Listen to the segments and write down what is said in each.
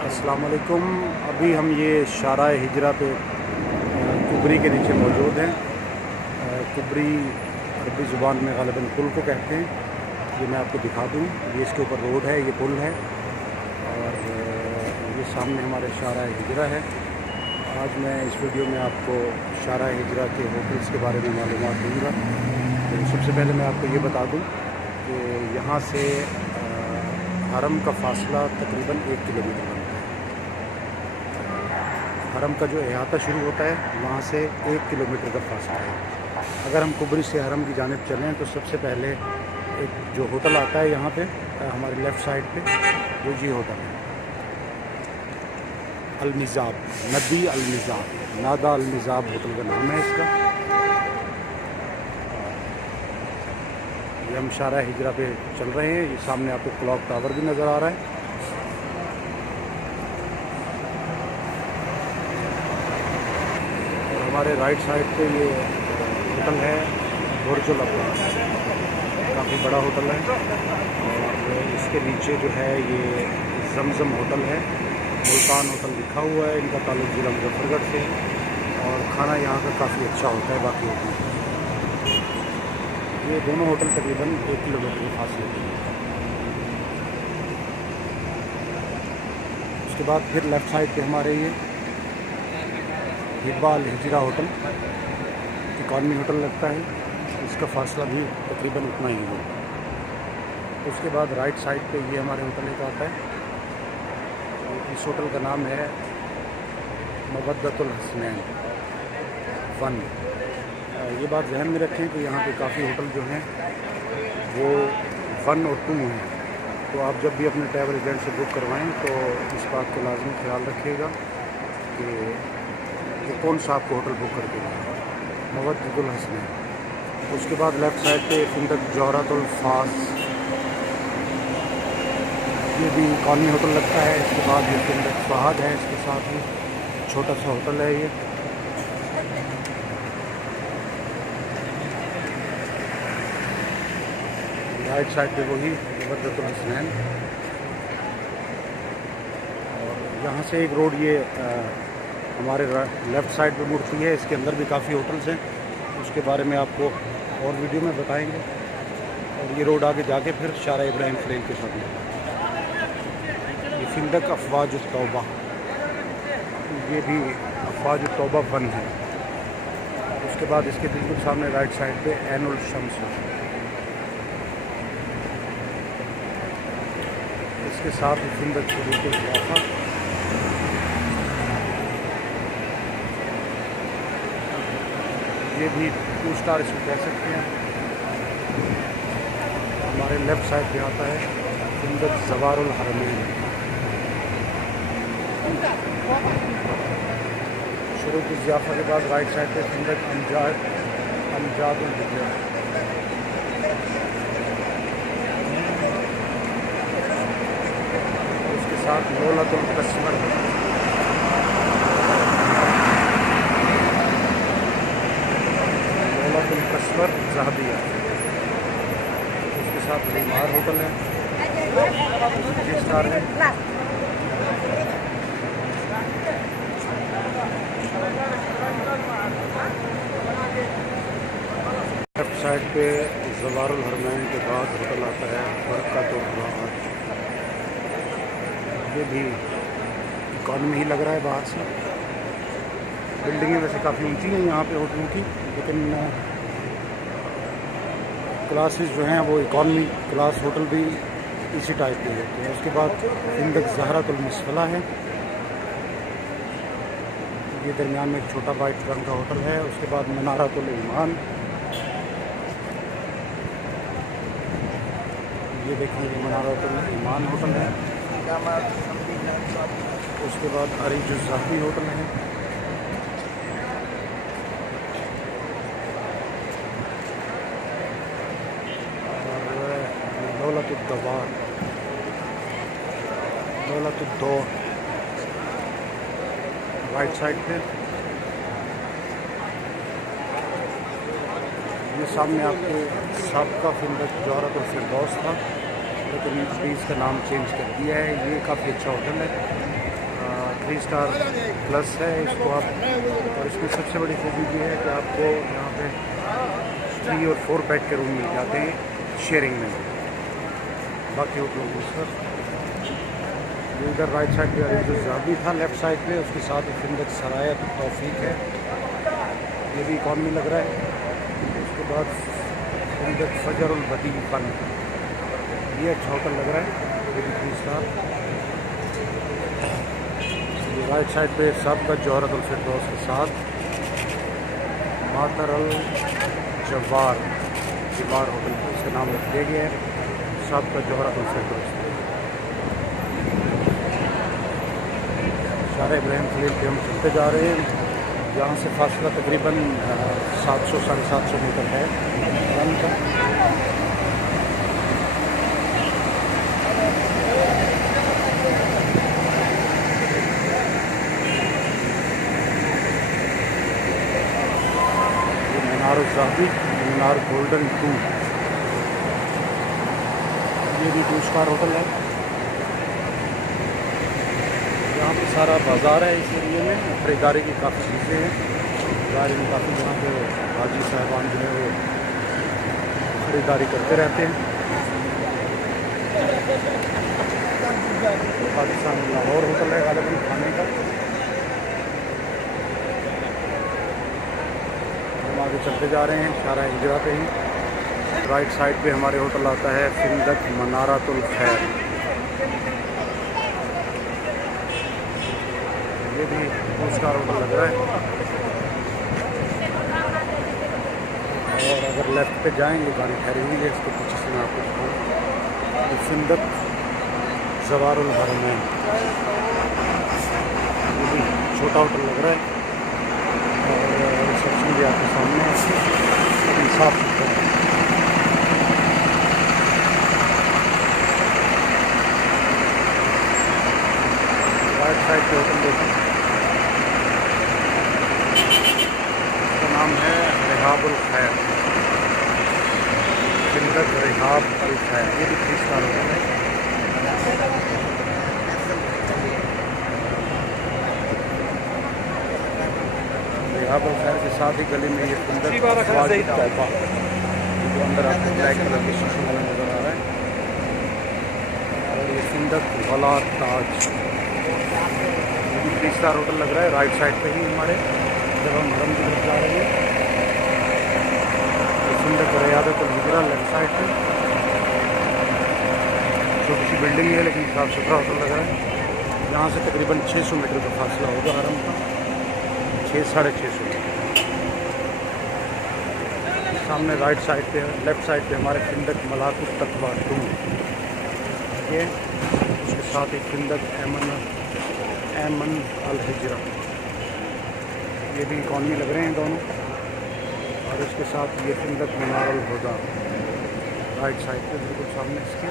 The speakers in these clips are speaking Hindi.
अस्सलाम वालेकुम। अभी हम ये शाराए हिजरा पे कुबरी के नीचे मौजूद हैं। कुबरी अरबी ज़ुबान में ग़ालिबन पुल को कहते हैं। ये मैं आपको दिखा दूँ, ये इसके ऊपर रोड है, ये पुल है और ये सामने हमारे शाराए हिजरा है। आज मैं इस वीडियो में आपको शाराए हिजरा के होटल्स के बारे में मालूमात दूँगा। तो सबसे पहले मैं आपको ये बता दूँ कि यहाँ से हरम का फ़ासला तकरीबन 1 किलोमीटर बनता है। हरम का जो अहाता शुरू होता है वहाँ से 1 किलोमीटर का फासला है। अगर हम कुबरी से हरम की जानिब चलें तो सबसे पहले एक जो होटल आता है यहाँ पे हमारे लेफ़्ट साइड पे, वो जी होटल है अल-मिज़ाब, नदी अल-मिज़ाब, नादा अल-मिज़ाब होटल का नाम है इसका। ये हम शाराए हिजरा पे चल रहे हैं। ये सामने आपको क्लॉक टावर भी नज़र आ रहा है। और हमारे राइट साइड पे ये होटल है बुर्जुल अब्बास, काफ़ी बड़ा होटल है। और इसके नीचे जो है ये जमजम होटल है, मुल्तान होटल लिखा हुआ है। इनका ताल्लुक ज़िला मुजफ्फरगढ़ से है और खाना यहाँ का काफ़ी अच्छा होता है बाकी होटलों से। ये दोनों होटल तकरीबन 1 किलोमीटर के फासले पे हैं। उसके बाद फिर लेफ़्ट साइड पे हमारे ये हिब्बा अल हिजरा होटल, इकॉनमी होटल लगता है। इसका फ़ासला भी तकरीबन उतना ही है। उसके बाद राइट साइड पे ये हमारे होटल एक आता है। इस होटल का नाम है मवद्दतुल हसनैन वन। ये बात ज़हन में रखें कि यहाँ पे काफ़ी होटल जो हैं वो 1 और 2 हैं। तो आप जब भी अपने ट्रैवल एजेंट से बुक करवाएं तो इस बात का लाजमी ख्याल रखिएगा कि कौन सा आपको होटल बुक करके दें, मवद्दतुल हसनैन। उसके बाद लेफ़्ट साइड पे फिंदक जोहरातुल फास, ये भी इकॉनमी होटल लगता है। इसके बाद ये फिंदक फहद है, इसके साथ ही छोटा सा होटल है ये। राइट साइड पे वही मवद्दतुल हसनैन। और यहाँ से एक रोड ये हमारे लेफ़्ट साइड पे मुड़ती है। इसके अंदर भी काफ़ी होटल्स हैं, उसके बारे में आपको और वीडियो में बताएंगे। और ये रोड आगे जाके फिर शारा इब्राहिम फ्रेम के साथ ये फिंदक अफवाज तौबा, ये भी अफवाज तौबा 1 है। उसके बाद इसके बिल्कुल सामने राइट साइड पे ऐनुल शम्स है। इसके साथ ही फिंदक शरीफ इजाफा, ये भी 2 स्टार इसको कह सकते हैं। हमारे लेफ़्ट साइड पे आता है फिंदक ज़वारुल हरमैन। शुरू की ज़ियाफ़ा के बाद राइट साइड पे फिंदक अमजादुल हिजरा। उसके साथ लौलतुल कस्मर, लौलतुल कस्मर ज़हबिया। उसके साथ रीमार होटल है, 3 स्टार है। लेफ्ट साइड पे ज़वारुल हरमैन के बाद होटल आता है बरकतुल राहत। ये भी इकॉनमी ही लग रहा है बाहर से। बिल्डिंगें वैसे काफ़ी ऊंची हैं यहाँ पे होटलों की, लेकिन क्लासेस जो हैं वो इकॉनमी क्लास होटल भी इसी टाइप के होते हैं। उसके बाद फिंदक ज़हरातुल मसफला है, ये दरमियान में एक छोटा वाइट रंग का होटल है। उसके बाद मनारतुल ईमान, ये देखिए मनारतुल ईमान होटल है। उसके बाद अरीजुल ज़हबी होटल है। और दौलतुद्दौर, दौलतुद्दौर राइट साइड पे। ये सामने आपको साबका फिंदक जोहरातुल फिरदौस था, लेकिन अभी इसका नाम चेंज कर दिया है। ये काफ़ी अच्छा होटल है। 3 स्टार प्लस है इसको आप। और इसमें सबसे बड़ी खूबी ये है कि आपको यहाँ पे 3 और 4 बेड के रूम मिल जाते हैं शेयरिंग में। बाकी होटलों में सर इधर राइट साइड पे जो ज़ाबी था लेफ़्ट साइड पे, उसके साथ ही फिंदक सरायत तौफीक है, ये भी इकॉनमी लग रहा है। उसके बाद फिंदक फजरुल बदी फन, ये अच्छा होटल लग रहा है, ये भी 3 स्टार। राइट साइड पे सबका जौहरतुल फिरदौस के साथ मातर अल जवार होटल, इसका नाम रख दिया गया है, सबका जौहरतुल फिरदौस। शारा इब्राहिम खलील पे हम चलते जा रहे हैं, यहाँ से फासला तकरीबन 700-750 मीटर है रन का। मीनार ज़ाबी, मीनार गोल्डन 2, ये भी 2 स्टार होटल है। यहाँ पे सारा बाज़ार है इस एरिए में, खरीदारी की काफ़ी चीज़ें हैं, गाड़ी में काफ़ी जहाँ पे हाजी साहबान जो है वो ख़रीदारी करते रहते हैं। पाकिस्तान लाहौर होटल है गालिबन खाने का। हम आगे चलते जा रहे हैं शारा हिजरा पे ही। राइट साइड पे हमारे होटल आता है फिंदक मनारतुल खैर, ये भी 2 स्टार होटल लग रहा है। और अगर लेफ्ट पे जाएंगे, गाड़ी ठहरी हुई है इसके पीछे से मैं आपको दिखाऊँ, फिंदक ज़वारुल हरमैन, ये भी छोटा होटल लग रहा है। और रिसेप्शन भी आपके सामने है, साफ सुथरा है। राइट साइड पे होटल देखें, इसका नाम है रिहाबुल खैर, फिंदक रिहाब अल खैर, ये भी 3 स्टार होटल है। रिहाब अल खैर के साथ ही गली में ये फिंदक तोहफा, जो अंदर आपको ब्लैक कलर के शीशे वाला नज़र आ रहा है। और ये फिंदक वाला ताज, 3 स्टार होटल लग रहा है। राइट साइड पे ही हमारे, जब हम हरम की तरफ जा रहे हैं, तो फिंदक रियादतुल हिजरा लेफ्ट साइड पे, छोटी सी बिल्डिंग है लेकिन साफ़ सुथरा होटल लग रहा है। यहाँ से तकरीबन 600 मीटर का फासला होगा हरम का, 600-650 मीटर। सामने राइट साइड पे, लेफ़्ट साइड पे हमारे फिंदक मलाकुत तकवा 2, ये उसके साथ ही फिंदक एमन अल हिजरा, ये भी इकॉनमी लग रहे हैं दोनों। और इसके साथ ये फिंदक मीनार अल हुदा, राइट साइड पे बिल्कुल सामने इसके।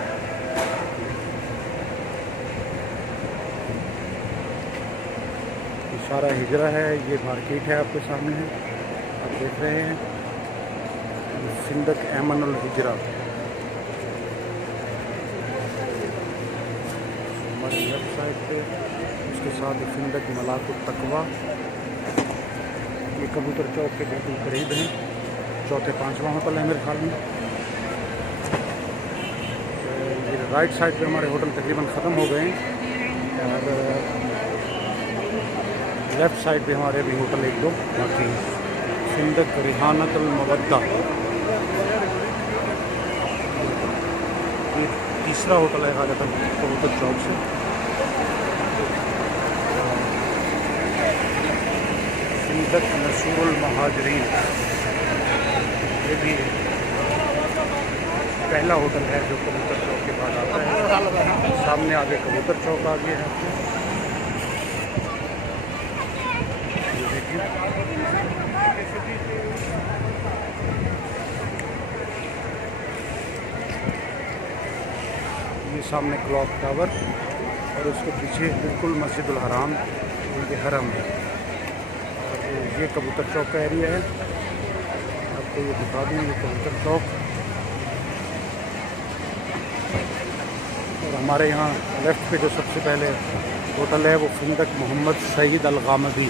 शारा हिजरा है, ये मार्केट है आपके सामने है, आप देख रहे हैं फिंदक एमन अल हिजरा। हमारे लेफ्ट साइड पे उसके साथ फिंदक मलाकुत तकवा, ये कबूतर चौक के बिल्कुल करीब हैं, 4-5वां होटल है मेरे ख्याल में। ये राइट साइड पे हमारे होटल तकरीबन ख़त्म हो गए हैं, और लेफ़्ट साइड पे हमारे अभी होटल 1-2 बाकी। फिंदक रिहानतुल मवद्दा, ये 3रा होटल है गालिबन कबूतर चौक से। फिंदक नसूरुल महाजरीन, ये भी पहला होटल है जो कबूतर चौक के बाद आता है। सामने आगे कबूतर चौक आ गया है, ये देखिए। ये सामने क्लॉक टावर, और उसके पीछे बिल्कुल मस्जिदुल हराम, ये हरम है। और ये कबूतर चौक का एरिया है, आपको ये दिखा दूँ, ये कबूतर चौक। और हमारे यहाँ लेफ़्ट पे जो सबसे पहले होटल है वो फंदक मोहम्मद सईद अलगामदी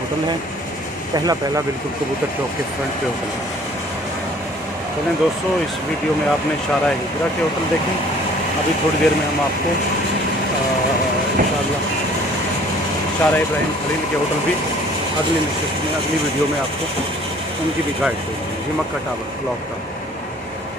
होटल है। पहला बिल्कुल कबूतर चौक के फ्रंट पे होटल है। चलें दोस्तों, इस वीडियो में आपने शारा हिजरा के होटल देखे। अभी थोड़ी देर में हम आपको इंशाअल्लाह शारा इब्राहिम खलील के होटल भी अगली वीडियो में आपको उनकी भी गाइड देंगे। ये मक्का टावर क्लॉक टावर।